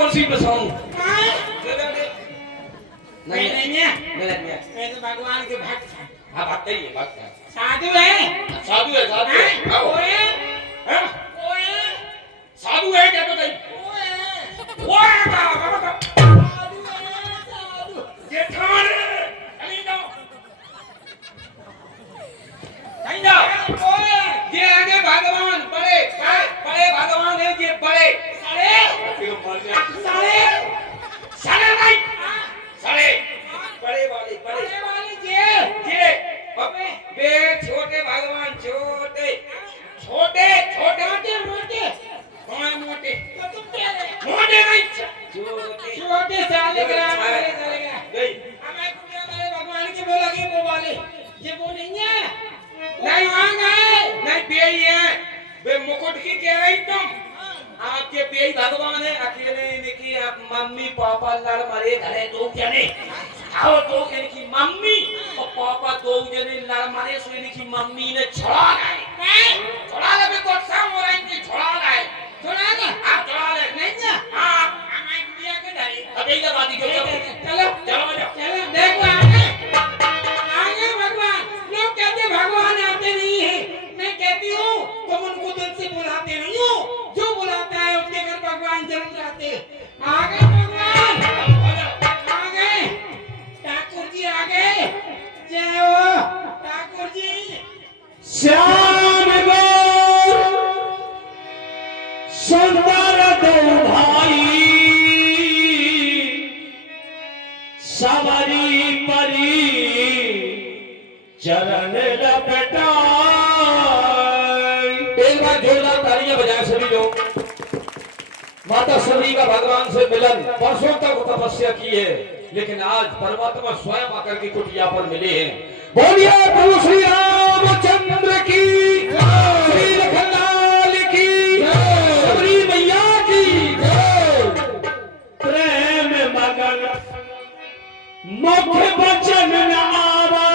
कुर्सी पे सोऊं नहीं नहीं मैं तो भगवान के भक्त हैं। हाँ भक्त ही है भक्त है साधु है साधु है साधु है आओ हैं साधु है क्या तो नहीं वो है बाबा ये ठान चली जाओ नहीं जाओ ये आगे भगवान बड़े बड़े भगवान है ये बड़े साले साले नहीं साले बड़े वाले ये अबे बे छोटे भगवान छोटे छोटे छोटे मोटे कौन मोटे मोटे नहीं छोटे साले ग्राम वाले चलेगा हमें कुटिया वाले भगवान के बोलोगे वो वाले ये वो नहीं है नहीं बे ही है बे मुकुट की कह रही तुम आपके बे भगवान है अकेले इनकी आप मम्मी पापा लड़ मरे घरे दो जने आओ तो इनकी मम्मी और पापा दो जने लड़ मरे सो इनकी मम्मी ने छुड़ा ले बे को साम हो रहा है छुड़ा ले आप छुड़ा ले नहीं ना हां हमारी गुड़िया के धरी अबे ये बात चलो देखो आगे भगवान लोग कहते भगवान आते नहीं है मैं कहती हूँ तुम उनको दिल से बुलाते नहीं हो जो बुलाता है उसके घर भगवान जरूर जाते आगे भगवान आगे ठाकुर जी आगे जय हो ठाकुर जी श्याम सुंदर दो भाई सवारी परी चरण लपटा एक बार जोरदार तालियां बजाएं सभी लोग माता सभी का भगवान से मिलन वर्षों तक तपस्या की है लेकिन आज परमात्मा स्वयं आकर के कुटिया पर मिले हैं बोलिए प्रभु श्री रामचंद्र की श्री लखनलाल की सबरी मैया की प्रेम मगन मुख वचन न आवा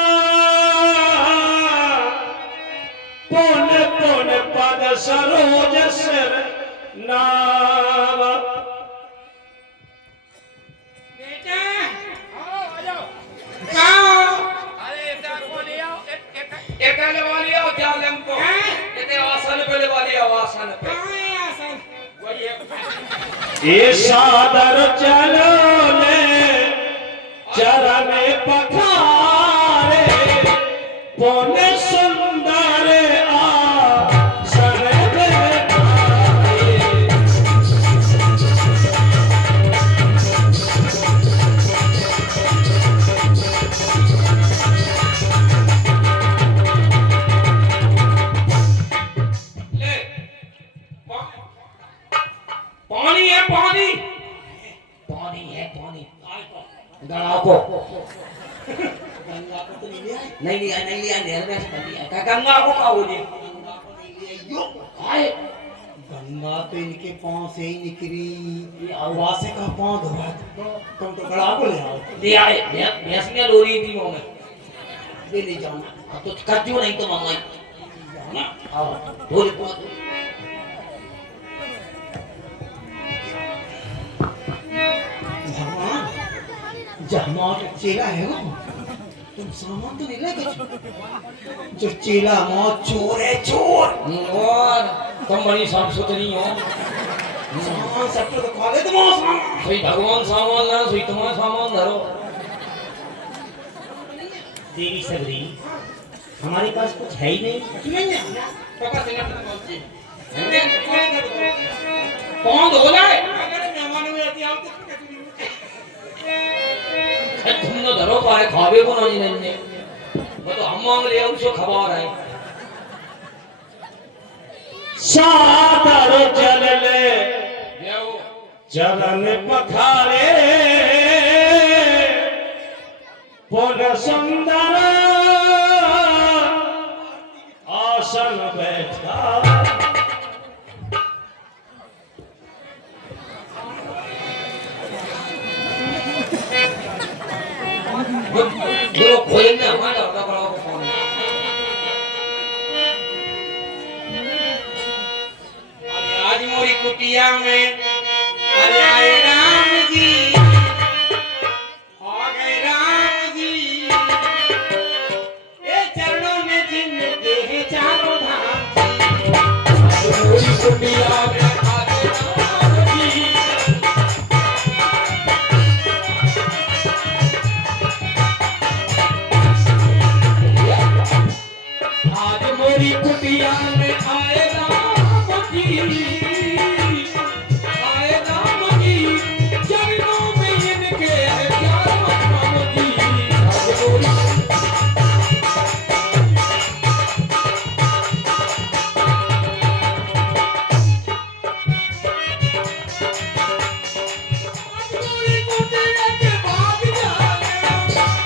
पुन पुन पद सरोज सिर नावा बेटा आ जाओ आओ एका लगा लिया और जालम को इतने आसन पे लगा लिया आसन पे आसन वही है ये सादर चलो ले चरण पखारे पुण्य सुंदर आसन बैठाए ले पानी है पानी गंगा को नहीं लिया नहर में से कर दिया गंगा को का हो जी आए गंगा तो इनके पांव से ही निकली वहां से का पांव धोया तुम तो गड़ा को ले आओ ले आए भैंस में लोरी थी वो में ले ले जाना तो कच्चू नहीं तो मम्मा ना आओ धोले को भगवान जहाँ चेला है वो तुम सामान तो नहीं लेके जो चेला मौत चोर है चोर और तुम बड़ी साफ सुथरी हो सामान सब तो खा ले तुम सामान सही भगवान सामान ना सही तुम्हारा सामान धरो देवी सबरी हमारे पास कुछ है ही नहीं नहीं है पापा से ना बोलती कौन धोला है अगर मेहमान में आती आओ तो तुम न धरो पाए खावे को नहीं नहीं वो तो हम मांग ले उसको खबर है सादर चल ले जाओ चरण पखारे पुन सुंदर आसन बैठा जो कोई ना हमारा होगा बड़ा फोन आज मोरी कुटिया में अरे आए ना जी आ गए राम जी ए चरणों में जिनके हैं चारों धाम मोरी कुटिया में आ गए राम जी। आज मोरी कुटिया में आए राम जी, आए राम जी, चरणों में इनके है चारों धाम जी। आज मोरी मोरी कुटिया के भाग जाए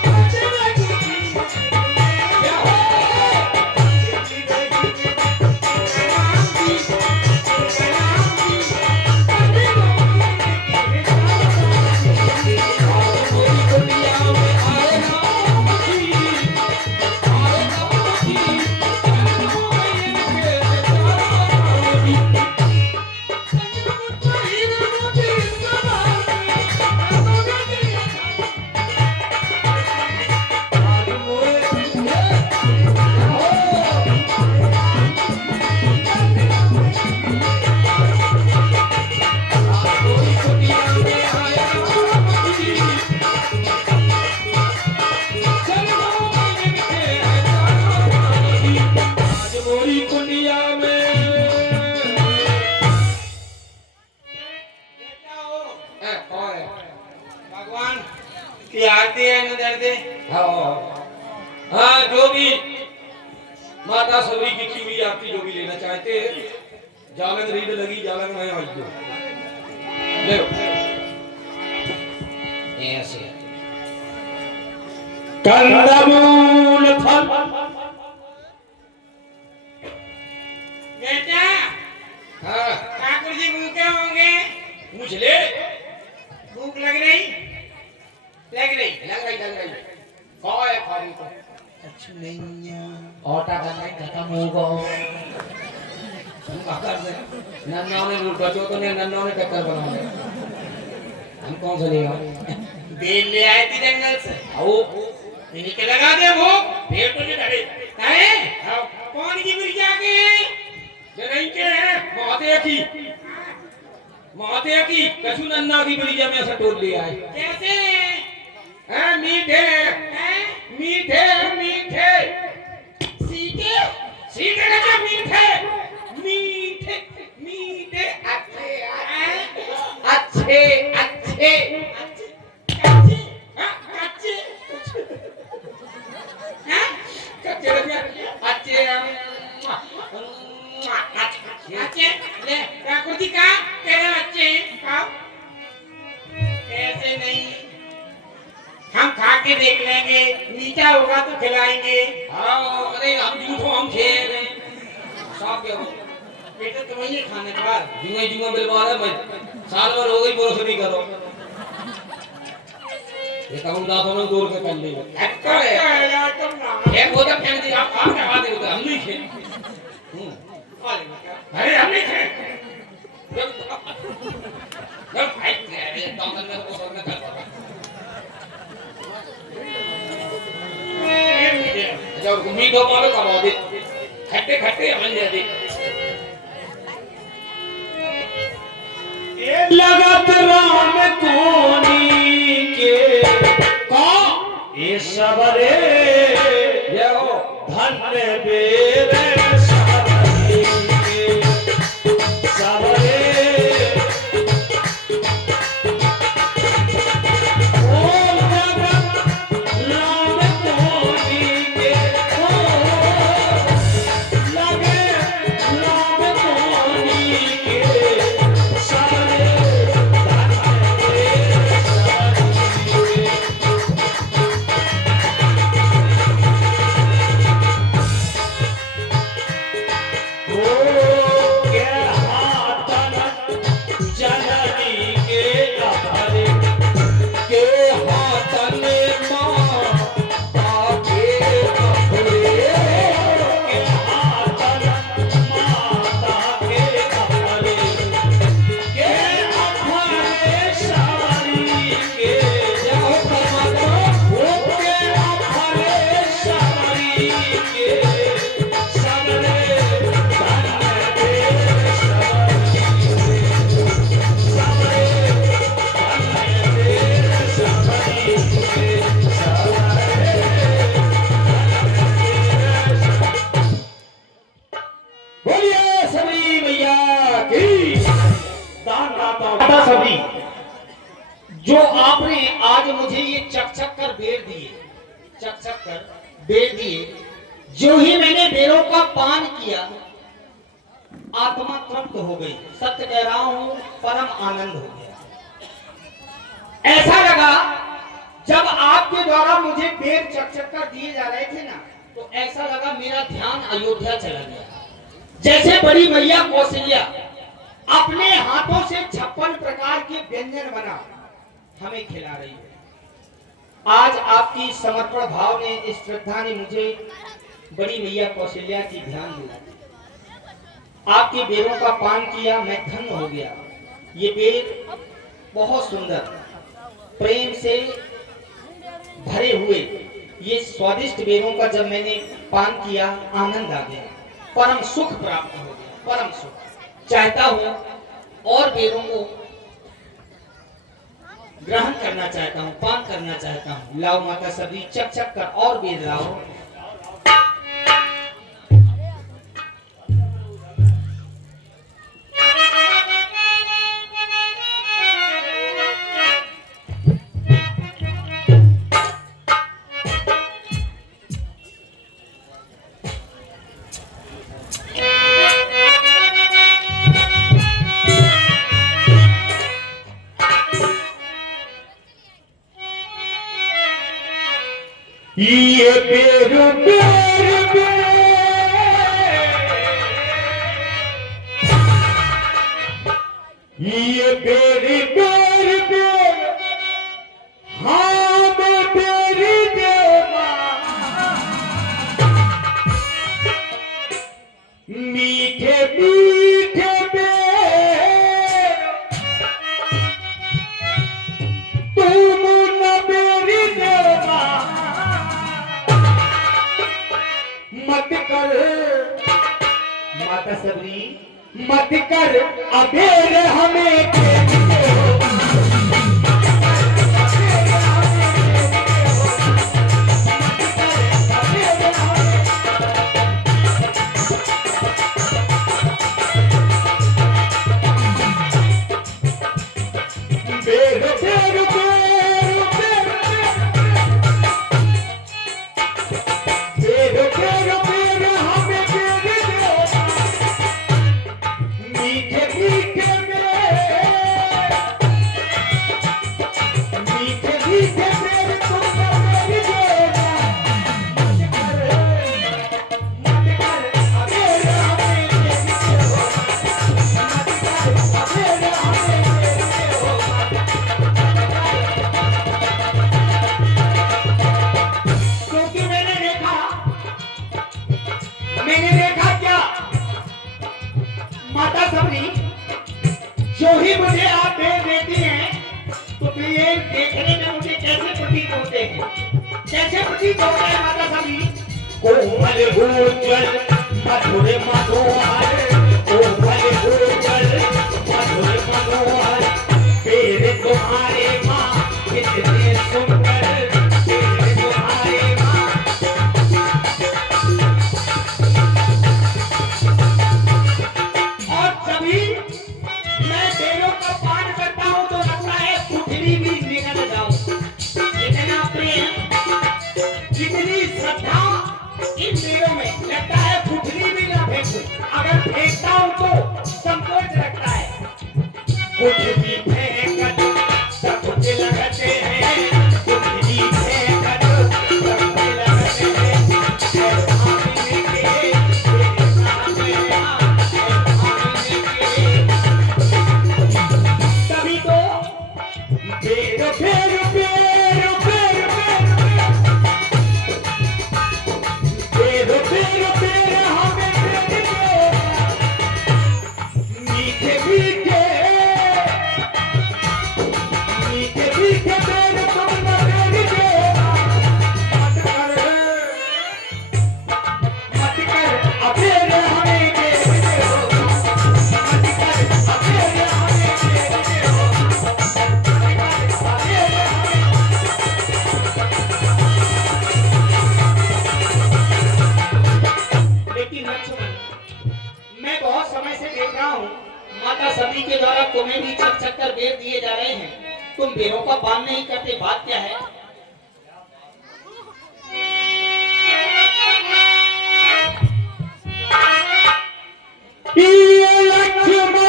क्या हो? भगवान की आरती है न दर्दे हाँ जो भी माता सबरी की चूड़ी आपकी जो भी लेना चाहते हैं, जालंग रीड लगी, जालंग में आज दो ले लो। ऐसे कंदमूल फल बेटा हाँ ठाकुर जी भूखे होंगे पूछ ले। भूख लग रही लग रही कौन है खाली को अच्छा नहीं ऑटा करना खत्म होगा। हम क्या कर रहे हैं? नन्ना ने बच्चों तो ने नन्ना ने टक्कर बना लिया। हम कौन सा लेगा? बेल ले आए थी जंगल से आओ इन्हीं के लगा दे वो पेड़ तो नहीं धरे है कौन की मिर्जा के ये नहीं के हैं माते की कछु नन्ना की बलिया में ऐसा तोड़ लिया है। कैसे हैं मीठे हैं मीठे मीठे सीटे सीधे लगे मीठे मीठे मीठे अच्छे अच्छे अच्छे कच्चे कच्चे हैं कच्चे लगे अच्छे अच्छे ले ठाकुर जी का तेरे बच्चे खाओ ऐसे नहीं हम खा के देख लेंगे मीठा होगा तो खिलाएंगे हाँ अरे हम झूठो हम खेल रहे साफ क्या हो बेटा तुम्हें ये खाने के बाद जुआ जुआ बिलवा रहा मैं साल भर हो गई बोलो नहीं करो ये कहूँ दांतों में दौड़ के कर ले एक्टर है यार तुम ना एक होता फेंक दी आप लगा दे तो हम नहीं खेल अरे हम नहीं खेल जब फाइट करे दांतों में को करना कर जब मीठो मारो कमा दे खट्टे खट्टे बन जाते लगत राम कोनी के ये सबरे ये हो धन्य बेर सबरे सबरे ओ लगत राम कोनी के ओ लगे राम कोनी के सबरे धन्य बेर सबरे दान दाता हूँ। दादा सभी, जो आपने आज मुझे ये चक कर बेर दिए, चक कर बेर दिए, जो ही मैंने बेरों का पान किया, आत्मा तृप्त हो गई। सत्य कह रहा हूं, परम आनंद हो गया। ऐसा लगा जब आपके द्वारा मुझे बेर चक कर दिए जा रहे थे ना, तो ऐसा लगा मेरा ध्यान अयोध्या चला गया। जैसे बड़ी मैया कौशल्या अपने हाथों से 56 प्रकार के व्यंजन बना हमें खिला रही है। आज आपकी समर्पण भाव ने, इस श्रद्धा ने मुझे बड़ी मैया कौशल्या की ध्यान दिला। आपके बेरों का पान किया, मैं धन्य हो गया। ये बेर बहुत सुंदर, प्रेम से भरे हुए ये स्वादिष्ट बेरों का जब मैंने पान किया, आनंद आ गया, परम सुख प्राप्त हो गया, परम सुख। चाहता हूं और बेरों को ग्रहण करना चाहता हूं, पान करना चाहता हूं। लाओ माता सभी, चक कर और बेर लाओ। ये बेर बेर बेर, ये बेर बेर बेर, हाँ मैं बेर देवा, मीठे मीठे बेर, तुम न बेर देवा, मत कर माता सबरी, मत कर अबेर हमें बेर बेर बेर बेर बेर बेर हमें बेर दो, मीठे मीठे मीठे मीठे बेर तुम बेर देना, मत कर अबेर हमें बेर दो, मत कर अबेर हमें बेर दो। क्योंकि मैंने देखा क्या माता सबरी, जो ही मुझे आप बेर देती हैं, तो ये देखने में मुझे कैसे प्रतीत होते हैं, कैसे प्रतीत होते हैं माता सबरी? कोमल भूजल मधुर मनोहर, कोमल भूजल मधुर मनोहर, बेर तुम्हारे माँ कितने सुंदर, बेर तुम्हारे माँ। और सभी मैं बेरों का पान करता हूं तो लगता है पृथ्वी भी निकल जाऊं। इतना प्रेम, इतनी श्रद्धा इन बेरों में, लगता है पृथ्वी भी ना फेंकूं। अगर फेंकता हूं तो संकोच लगता है। कुछ भी फेंक सब कुछ लगते हैं, कुछ भी फेंक सब कुछ लगते हैं। तभी तो बेर बेर बेर बेर बेर बेर बेर हमें बेर दो, मीठे मीठे सती के द्वारा तुम्हें भी चक चक कर बेर दिए जा रहे हैं, तुम बेरों का पान नहीं करते, बात क्या है? ये लक्ष्मण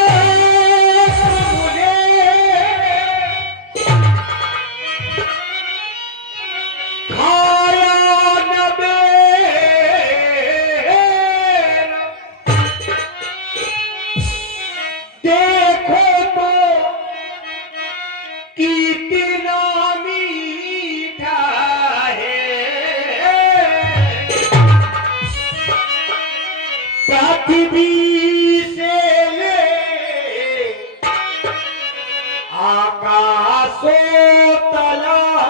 खाया न बेर, देखो तो कितना मीठा है, पृथ्वी से ले आकाशों तलक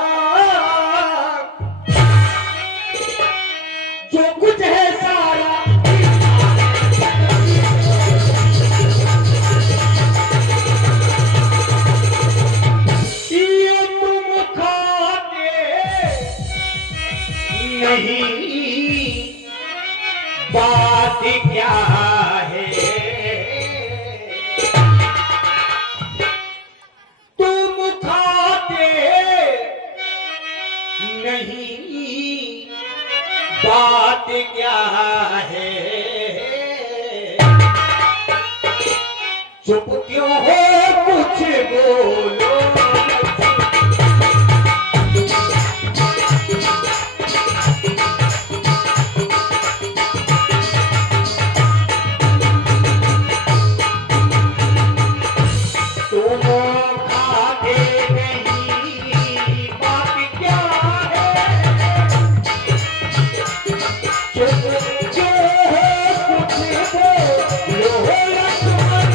जो कुछ है सारा ये तुम खाते नहीं, बात क्या है? तुम खाते नहीं, बात क्या है? चुप क्यों हो, कुछ बोलो। तुम खाते नहीं, बात क्या है? चुप क्यों हो, कुछ बोलो लक्ष्मण।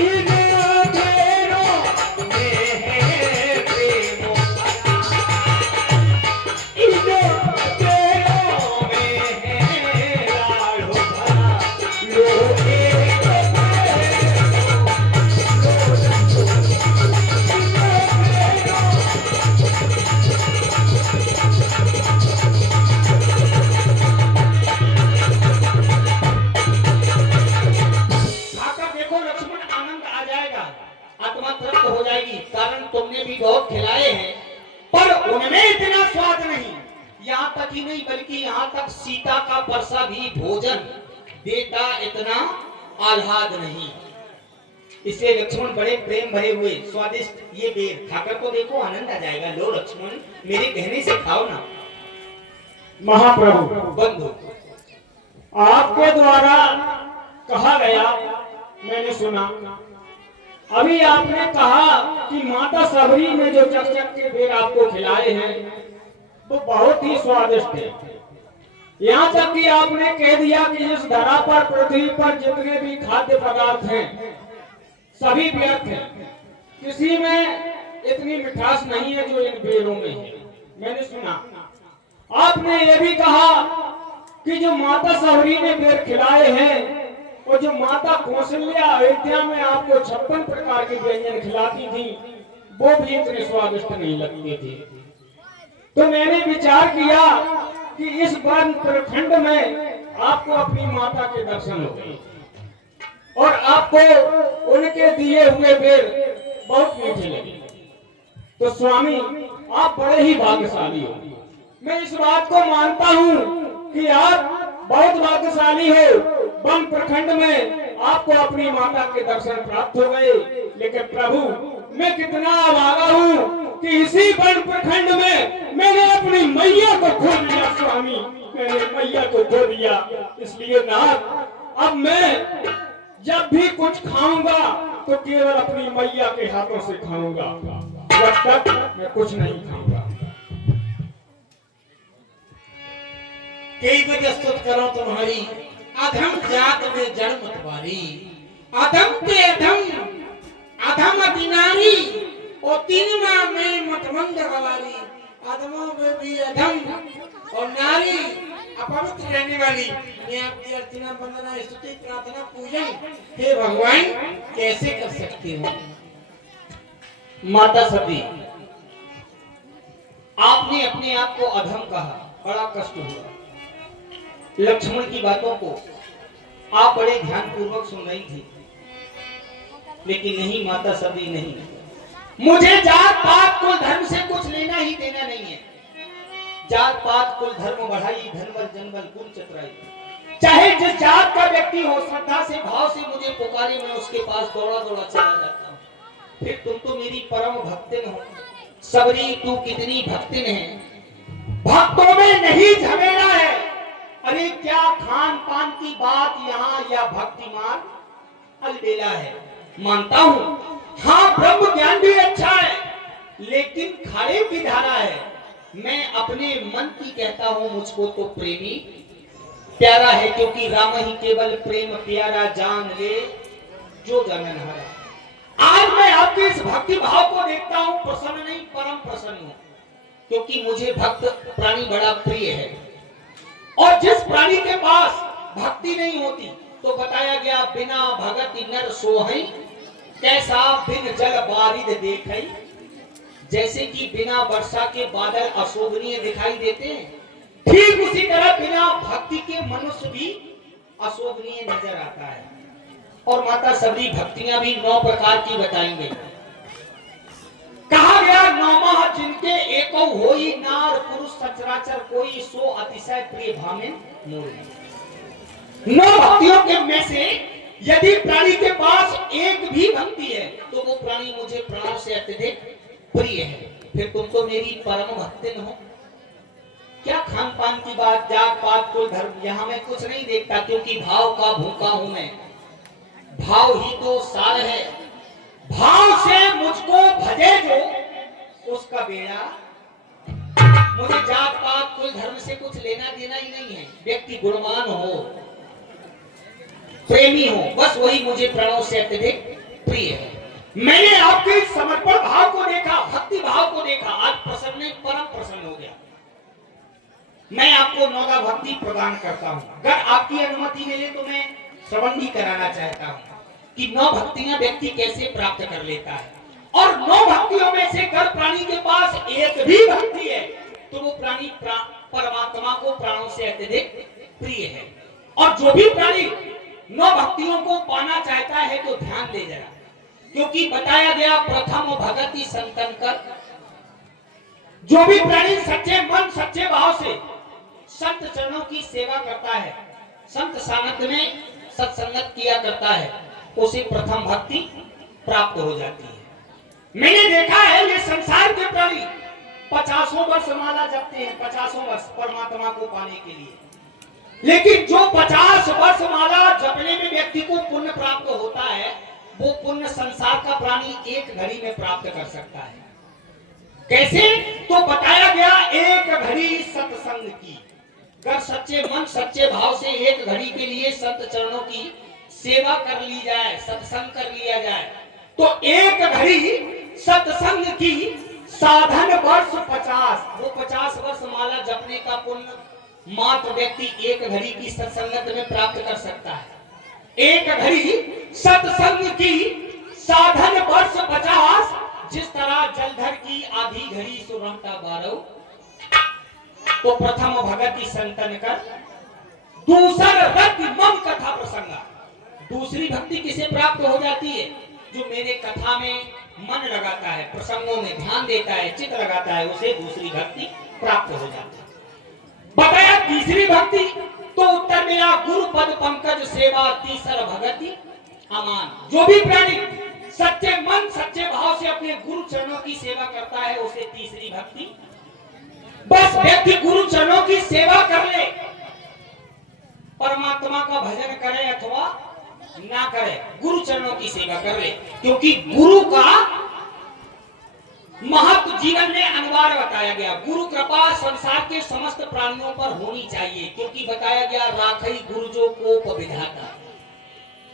इन अंधेरों में है प्रेम भरा, इन अंधेरों में है लाड़ भरा, लोहे खाकर देखो लक्ष्मण, आनंद आ जाएगा, आत्मा तृप्त हो जाएगी, कारण तुमने भी बहुत खिलाए हैं, पर उनमें इतना स्वाद नहीं। यहाँ तक ही नहीं बल्कि यहाँ तक सीता का परसा भी भोजन देता इतना आह्लाद नहीं। इसलिए लक्ष्मण बड़े प्रेम भरे हुए स्वादिष्ट ये बेर खाकर तो देखो, आनंद आ जाएगा। लो लक्ष्मण, मेरे कहने से खाओ ना। महाप्रभु, बंधु, आपके द्वारा कहा गया, मैंने सुना, अभी आपने कहा कि माता सबरी ने जो चक चक के बेर आपको खिलाए हैं वो बहुत ही स्वादिष्ट है। यहाँ तक कि आपने कह दिया कि इस धरा पर, पृथ्वी पर जितने भी खाद्य पदार्थ हैं सभी व्यर्थ हैं, किसी में इतनी मिठास नहीं है जो इन बेरों में है। मैंने सुना आपने ये भी कहा कि जो माता सबरी ने बेर खिलाए हैं और जो माता कौशल्या अयोध्या में आपको 56 प्रकार के व्यंजन खिलाती थी वो भी इतने स्वादिष्ट नहीं लगते थे। तो मैंने विचार किया कि इस वन प्रखंड में आपको अपनी माता के दर्शन हो गए और आपको उनके दिए हुए बेर बहुत मीठे लगे। तो स्वामी, आप बड़े ही भाग्यशाली हो। मैं इस बात को मानता हूँ कि आप बहुत भाग्यशाली हो। वन प्रखंड में आपको अपनी माता के दर्शन प्राप्त हो गए, लेकिन प्रभु मैं कितना अभागा हूँ कि इसी वन प्रखंड में मैंने अपनी मैया को खो दिया। स्वामी, मैंने मैया को खो दिया। इसलिए नाथ, अब मैं जब भी कुछ खाऊंगा तो केवल अपनी मैया के हाथों से खाऊंगा, जब तक मैं कुछ नहीं खाऊंगा। कई बजे स्तुत करो तुम्हारी, अधम जात में जन्म तुम्हारी, अधम पे अधम, अधम अति नारी, और तीनवा में मतमंद गवारी, अधमों में भी अधम और नारी अपवित्र रहने वाली। मैं आपकी अर्चना, वंदना, स्तुति, प्रार्थना, पूजन हे भगवान कैसे कर सकती हूँ। माता सती, आपने अपने आप को अधम कहा, बड़ा कष्ट हुआ। लक्ष्मण की बातों को आप बड़े ध्यान पूर्वक सुन रही थी। लेकिन नहीं माता सबरी, नहीं, मुझे जात पात कुल धर्म से कुछ लेना ही देना नहीं है। जात पात कुल धर्म बढ़ाई, धनबल जनबल कुल चतुराई। चाहे जिस जात का व्यक्ति हो, श्रद्धा से भाव से मुझे पुकारे, मैं उसके पास दौड़ा दौड़ा चला जाता हूँ। फिर तुम तो मेरी परम भक्तिन हो। सबरी तू कितनी भक्तिन है, भक्तों में नहीं झमेला है। अरे क्या खान पान की बात यहाँ, या भक्तिमान अलबेला है। मानता हूँ हाँ ब्रह्म ज्ञान भी अच्छा है, लेकिन खारे की धारा है। मैं अपने मन की कहता हूँ, मुझको तो प्रेमी प्यारा है, क्योंकि राम ही केवल प्रेम प्यारा, जान ले जो जनन हरा। आज मैं आपके इस भक्ति भाव को देखता हूँ, प्रसन्न नहीं परम प्रसन्न हूँ, क्योंकि मुझे भक्त प्राणी बड़ा प्रिय है। और जिस प्राणी के पास भक्ति नहीं होती, तो बताया गया बिना भगति नर सोहई, कैसा बिन जल बारिद देखई। जैसे कि बिना वर्षा के बादल अशोभनीय दिखाई देते हैं, ठीक उसी तरह बिना भक्ति के मनुष्य भी अशोभनीय नजर आता है। और माता सबरी भक्तियां भी 9 प्रकार की बताएंगे। कहा गया 9 जिनके एको होई, नार पुरुष सचराचर कोई, सो अतिशय प्रिय भामिन मोर। 9 भक्तियों के में से यदि प्राणी के पास एक भी भक्ति है, तो वो प्राणी मुझे प्राणों से अत्यधिक प्रिय है। फिर तुम तो मेरी परम भक्तिन हो। क्या खान पान की बात, जात पात कुल धर्म, यहाँ मैं कुछ नहीं देखता, क्योंकि भाव का भूखा हूं मैं। भाव ही तो सार है, भाव से मुझको भजे जो, उसका बेड़ा। मुझे जात पात कुल धर्म से कुछ लेना देना ही नहीं है। व्यक्ति गुणवान हो, प्रेमी हो, बस वही मुझे प्राणों से अत्यधिक प्रिय है। मैंने आपके समर्पण भाव को देखा, भक्ति भाव को देखा, आज प्रसन्न परम प्रसन्न हो गया। मैं आपको 9 भक्ति प्रदान करता हूं। अगर आपकी अनुमति मिले तो मैं श्रवण भी कराना चाहता हूं कि 9 भक्तियां व्यक्ति कैसे प्राप्त कर लेता है। और 9 भक्तियों में से अगर प्राणी के पास एक भी भक्ति है, तो वो प्राणी परमात्मा को प्राणों से अत्यधिक प्रिय है। और जो भी प्राणी 9 भक्तियों को पाना चाहता है, तो ध्यान दे जरा, क्योंकि बताया गया प्रथम भगति संतन कर। जो भी प्राणी सच्चे मन सच्चे भाव से संत चरणों की सेवा करता है, संत सानिध्य में सत्संगत किया करता है, उसे प्रथम भक्ति प्राप्त हो जाती है। मैंने देखा है ये संसार के प्राणी 50 वर्ष माला जपते हैं, 50 वर्ष परमात्मा को पाने के लिए। लेकिन जो 50 वर्ष माला जपने में व्यक्ति को पुण्य प्राप्त होता है, वो पुण्य संसार का प्राणी एक घड़ी में प्राप्त कर सकता है। कैसे? तो बताया गया एक घड़ी सत्संग की। अगर सच्चे मन सच्चे भाव से एक घड़ी के लिए संत चरणों की सेवा कर ली जाए, सत्संग कर लिया जाए, तो एक घड़ी सत्संग की साधन वर्ष 50, वो 50 वर्ष माला जपने का पुण्य मात्र व्यक्ति एक घड़ी की सत्संगत में प्राप्त कर सकता है। एक घड़ी सत्संग की साधन वर्ष 50, जिस तरह जलधर की आधी घड़ी सुरहता 12। तो प्रथम भगति संतन कर, दूसर रति मम कथा प्रसंगा। दूसरी भक्ति किसे प्राप्त हो जाती है? जो मेरे कथा में मन लगाता है, प्रसंगों में ध्यान देता है, चित्त लगाता है, उसे दूसरी भक्ति प्राप्त हो जाती है। बताया तीसरी भक्ति, तो उत्तर मिला गुरु पद पंकज सेवा, तीसर भगति अमान। जो भी प्राणी सच्चे मन सच्चे भाव से अपने गुरु चरणों की सेवा करता है, उसे तीसरी भक्ति। बस व्यक्ति गुरु चरणों की सेवा कर ले, परमात्मा का भजन करे अथवा ना करे, गुरु चरणों की सेवा कर ले, क्योंकि गुरु का महत्व जीवन में अनिवार्य बताया गया। गुरु कृपा संसार के समस्त प्राणियों पर होनी चाहिए, क्योंकि बताया गया राखई गुरु जो कोप विधाता।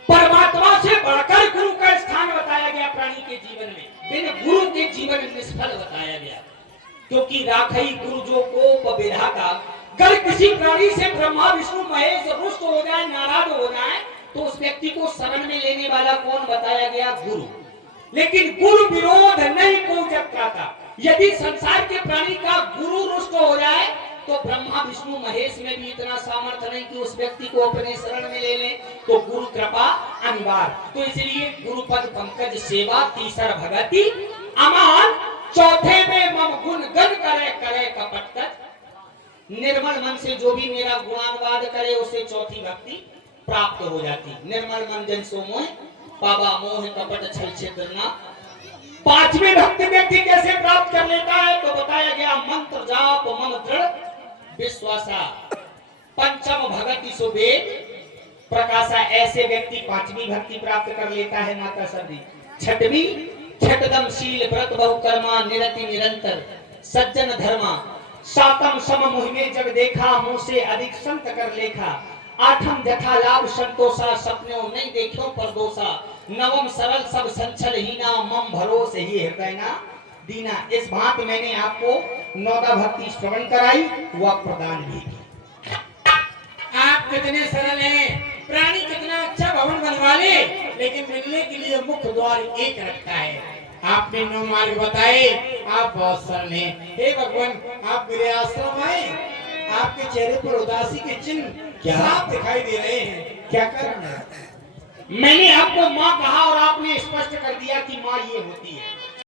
परमात्मा से बढ़कर गुरु का स्थान बताया गया प्राणी के जीवन में, बिन गुरु के जीवन निष्फल बताया गया, क्योंकि राखई गुरु जो कोप विधाता। अगर किसी प्राणी से ब्रह्मा विष्णु महेश रुष्ट हो जाए, नाराज हो जाए, तो उस व्यक्ति को शरण में लेने वाला कौन बताया गया? गुरु। लेकिन गुरु विरोध नहीं को जब कहता। यदि संसार के प्राणी का गुरु रुष्ट हो जाए, तो ब्रह्मा विष्णु महेश में भी इतना सामर्थ्य नहीं कि उस व्यक्ति को अपने शरण में ले लें, तो गुरु कृपा अनिवार्य। तो इसलिए गुरुपद पंकज सेवा, तीसर भगति अमान, चौथे में मम गुण गण करे करे कपट तज। निर्मल मन से जो भी मेरा गुणानुवाद करे उसे चौथी भक्ति प्राप्त हो जाती। निर्मल मन जन सो मोह, पावा मोह कपट छल छिद्र ना। पांचवी भक्ति व्यक्ति कैसे प्राप्त कर लेता है, तो बताया गया मंत्र जाप मन दृढ़ विश्वासा। पंचम भगति सुवेद प्रकाशा, ऐसे व्यक्ति पांचवी भक्ति प्राप्त कर लेता है माता सदी। छठवीं छठदम शील व्रत बहुकर्मा निरति निरंतर सज्जन धर्मा। सातम सम मुहिमे जग देखा, मुंह से अधिक संत कर लेखा। आठम जथा लाभ संतोषा, सपनों नहीं देखो परदोषा। नवम सरल सब संचल हीना, मम भरोसे ही हृदय ना दीना। इस भांति मैंने आपको 9 भक्ति श्रवण कराई, वह प्रदान भी की। आप कितने सरल हैं, प्राणी कितना अच्छा भवन बनवा ले, लेकिन मिलने के लिए मुख्य द्वार एक रखता है। आपने 9 मार्ग बताए, आप बहुत सरल हैं। हे भगवान, आप मेरे आश्रम आए, आपके चेहरे पर उदासी के चिन्ह साफ दिखाई दे रहे हैं, क्या कारण है? मैंने आपको माँ कहा और आपने स्पष्ट कर दिया कि माँ ये होती है।